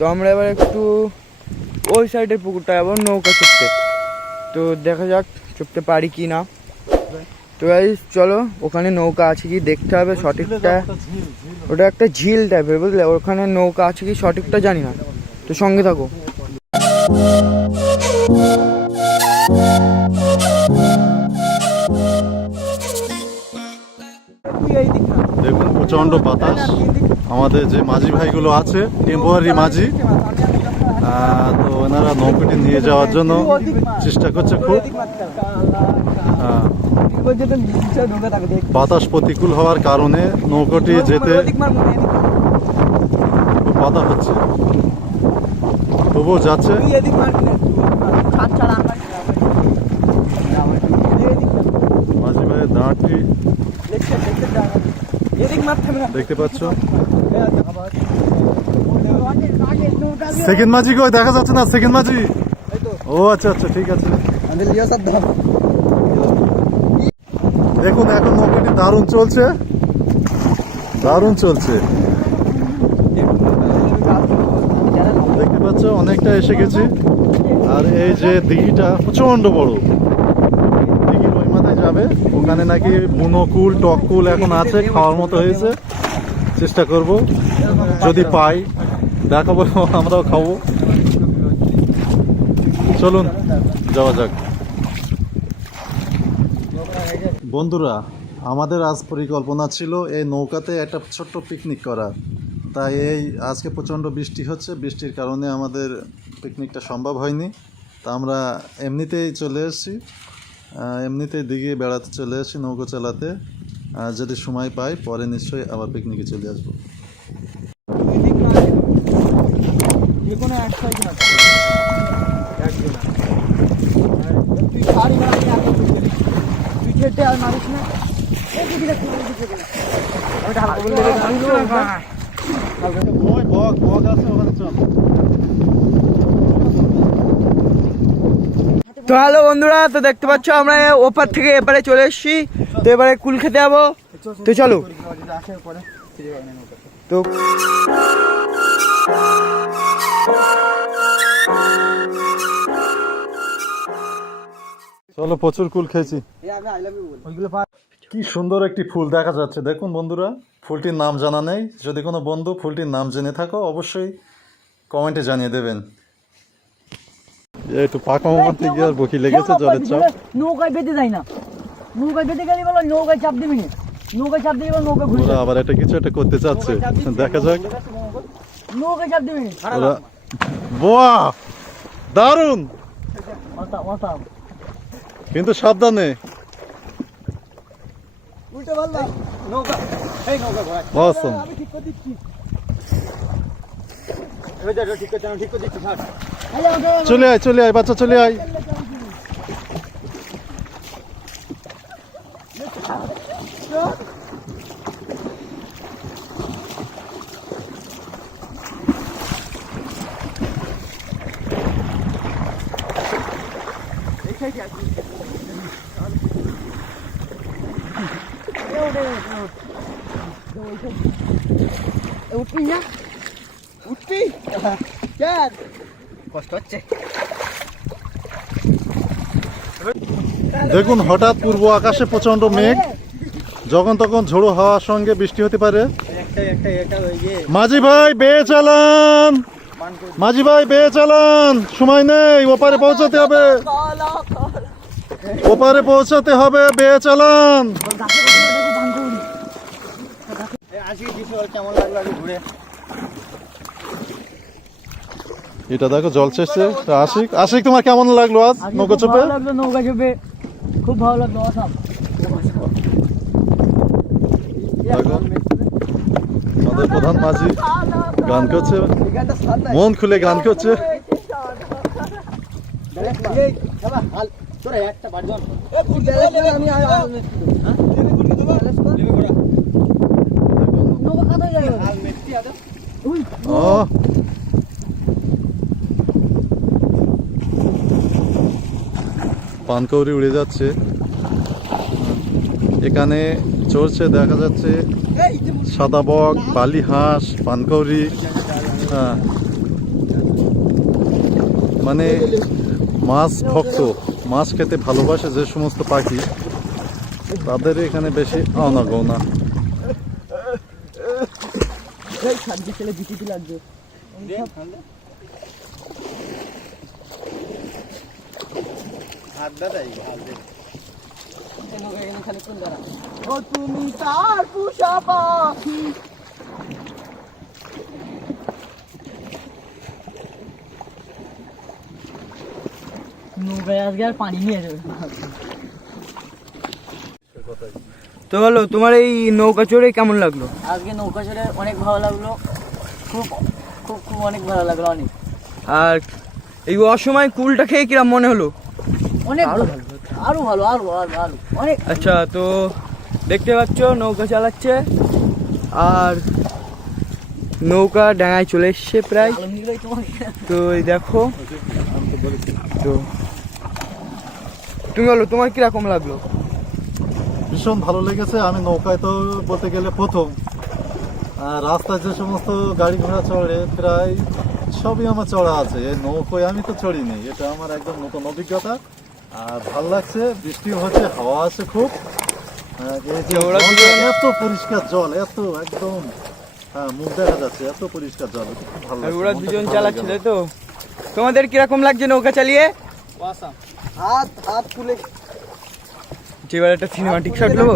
তো আমরা এবার একটু ওই সাইডের পুকুরটা আবার নৌকা চড়তে, তো দেখা যাক চড়তে পারি কি না। তো গাইস চলো, ওখানে নৌকা আছে কি দেখতে হবে সঠিকটা। ওটা একটা ঝিল টাইপের বুঝলে, ওখানে নৌকা আছে কি সঠিকটা জানি না, তো সঙ্গে থাকো। দেখুন প্রচন্ড বাতাস। আমাদের যে মাঝি ভাইগুলো আছে, টেম্পোরারি মাঝি, তো ওনারা নৌকাটি নিয়ে যাওয়ার জন্য চেষ্টা করছে খুব। বাতাস প্রতিকূল হওয়ার কারণে নৌকাটি যেতে খুব বাধা হচ্ছে, তবুও যাচ্ছে। মাঝি ভাইয়ের দাঁড়টি দেখতে পাচ্ছ। সেকেন্ড মাঝি কই দেখা যাচ্ছে না? সেকেন্ড মাঝি, ও আচ্ছা আচ্ছা, ঠিক আছে। দেখুন এখন নৌকাটি দারুণ চলছে, দারুণ চলছে। দেখতে পাচ্ছ অনেকটা এসে গেছি। আর এই যে দিঘিটা প্রচন্ড বড়, দিঘির ওই মাথায় যাবে, ওখানে নাকি বুনোকুল টককুল এখন আছে, খাওয়ার মতো হয়েছে। চেষ্টা করব, যদি পাই দেখাবো, আমরাও খাবো। চলুন যাওয়া যাক। বন্ধুরা, আমাদের আজ পরিকল্পনা ছিল এই নৌকাতে একটা ছোট্ট পিকনিক করা, তাই এই আজকে প্রচণ্ড বৃষ্টি হচ্ছে, বৃষ্টির কারণে আমাদের পিকনিকটা সম্ভব হয়নি। তা আমরা এমনিতেই চলে এসেছি, এমনিতেই দিকে বেড়াতে চলে এসেছি নৌকা চালাতে। যদি সময় পাই পরে নিশ্চয়ই আবার পিকনিকে চলে আসবো। তো হ্যালো বন্ধুরা, তো দেখতে পাচ্ছ আমরা ওপার থেকে এপারে চলে এসেছি, তো এবারে কুল খেতে যাবো, তো চলো। তো চলো, প্রচুর কুল খেয়েছি। কি সুন্দর একটি ফুল দেখা যাচ্ছে, দেখুন বন্ধুরা। ফুলটির নাম জানা নেই, যদি কোনো বন্ধু ফুলটির নাম জেনে থাকো অবশ্যই কমেন্টে জানিয়ে দেবেন। একটু পাকা মারতে গিয়ে আর বকি লেগেছে, জলের চাপ। নৌকায় বেঁধে যায় না, নৌকায় বেঁধে গেলে বলো নৌকায় চাপ দিবি না, নৌকায় চাপ দিয়ে নৌকা ঘুরে ওরা আবার একটা কিছু একটা করতে চাচ্ছে, দেখা যাক। নৌকায় চাপ দিবি ওরা বাহ, দারুণ, কিন্তু সাবধানে। Awesome. চলে আয়, চলে আয় বাচ্চা, চলে আয়। উঠবি না, উঠবি কষ্ট হচ্ছে। দেখুন হঠাৎ পূর্ব আকাশে প্রচন্ড মেঘ, যখন তখন ঝোড়ো হাওয়ার সঙ্গে বৃষ্টি হতে পারে। মাঝি ভাই বেয়ে চালান, মাঝি ভাই বেয়ে চালান, সময় নেই, ওপারে পৌঁছাতে হবে, ওপারে পৌঁছাতে হবে, বেয়ে চালান। এটা দেখো জল ছেড়ছে। আশিক, আশিক তোমার কেমন লাগলো আজ নৌকা চেপে? নৌকা চেপে খুব ভালো লাগলো। আমাদের প্রধান মাঝি গান করছে, মন খুলে গান করছে। পানকৌড়ি উড়ে যাচ্ছে, এখানে চড়ছে দেখা যাচ্ছে সাদা বক, বালি হাঁস, পানকৌড়ি। মানে মাছ ভক্ত, মাছ খেতে ভালোবাসে যে সমস্ত পাখি, তাদের এখানে বেশি আনাগোনা। ও তুমি তার পুষা পাখি। নৌকায় আজকে আর পানি নিয়ে যাবে। তো বলো তোমার এই নৌকা চড়ে কেমন লাগলো? আজকে নৌকা চড়ে অনেক ভালো লাগলো, খুব খুব খুব অনেক ভালো লাগলো, অনেক আর এই অসময় কুলটা খেয়ে কিরম মনে হলো? অনেক ভালো, আরো ভালো, আরো আরো আরো অনেক। আচ্ছা, তো দেখতে পাচ্ছ নৌকা চালাচ্ছে আর নৌকা ডাঙায় চলে এসছে প্রায়। আলহামদুলিল্লাহ তোমাকে। তো এই দেখো, তো তুমি বলো তোমার কিরকম লাগলো? ভীষণ ভালো লেগেছে। আমি নৌকায় তো বলতে গেলে প্রথম, আর রাস্তায় যে সমস্ত গাড়ি ঘোড়া চড়ে প্রায় সবই আমার চড়া আছে, এই নৌকায় আমি তো চড়িনি, এটা আমার একদম নতুন অভিজ্ঞতা। আর ভালো লাগছে, বৃষ্টিও হচ্ছে, হাওয়া আছে খুব। আর এই যে ওরা জলটা দুজন- এত পরিষ্কার জল, এত একদম মুখ দেখা যাচ্ছে, এত পরিষ্কার জল, খুব ভালো আর লাগছে, ওরা মনটা দুজন খুব ভালো চালাচ্ছে হয়ে তাই তো? তোমাদের কিরকম লাগছে নৌকা চালিয়ে? হাত হাত তুলে এবার একটা সিনেমাটিক শট নেবো।